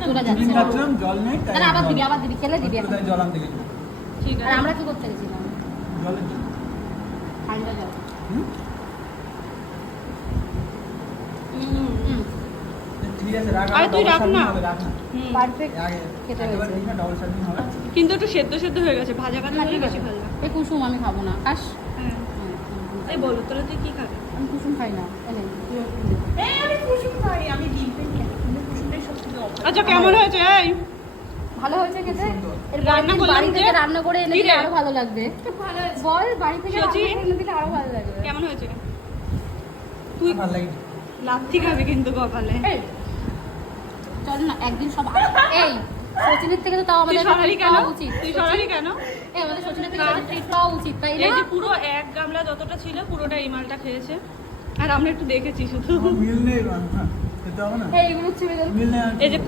তোরা যাচ্ছে খাচ্ছিলাম জল নেই তাই না আবার দিবি খেলে দিবি এখন জল আনতে গেছি ঠিক আর আছে আমরা কি করতে গেছিলাম জলের জন্য ঠান্ডা জল হুম ঠিক আছে রাখ আরে তুই রাখ না। রাখ না পারফেক্ট আগে খেতে একবার হয়েছে দিই না ডবল সার্ভিং হবে কিন্তু একটু সেদ্ধ হয়ে গেছে ভাজা ভাজা হলে বেশি ভালো লাগে এই কুসুম আমি খাবো না খাস হ্যাঁ এই বলো তাহলে তুই কি খাবি আমি কুসুম খাই না এনে তুই একটু দে। এই আমি কুসুম খাই আমি ডিমটাই খাই কিন্তু কুসুমটাই সবথেকে আচ্ছা কেমন হয়েছে এই ভালো হয়েছে খেতে এর রান্না বাড়ি করলাম থেকে যে- রান্না করে এনে কি দিলে রে? আরো ভালো লাগবে ভালো হয়েছে বল বাড়ি থেকে রান্না সচি? করে এনে দিলে আরো ভালো লাগবে কেমন হয়েছে তুই ভালো লাগে লাথি খাবি কিন্তু কপালে এই চল না একদিন সব এই সচিনের থেকে তো তাও তুই আমাদের সরালি treat কেন পাওয়া উচিত তুই সরালি কেন এই আমাদের সচিনের থেকে ট্রিট পাওয়া উচিত তাই এই না যে পুরো এক গামলা যতটা ছিল পুরোটা এই মালটা খেয়েছে আর আমরা একটু দেখেছি শুধু মিল নেই হ্যাঁ খেতে হবে না এই এগুলো ছেড়ে দেন মিল নেই এই যে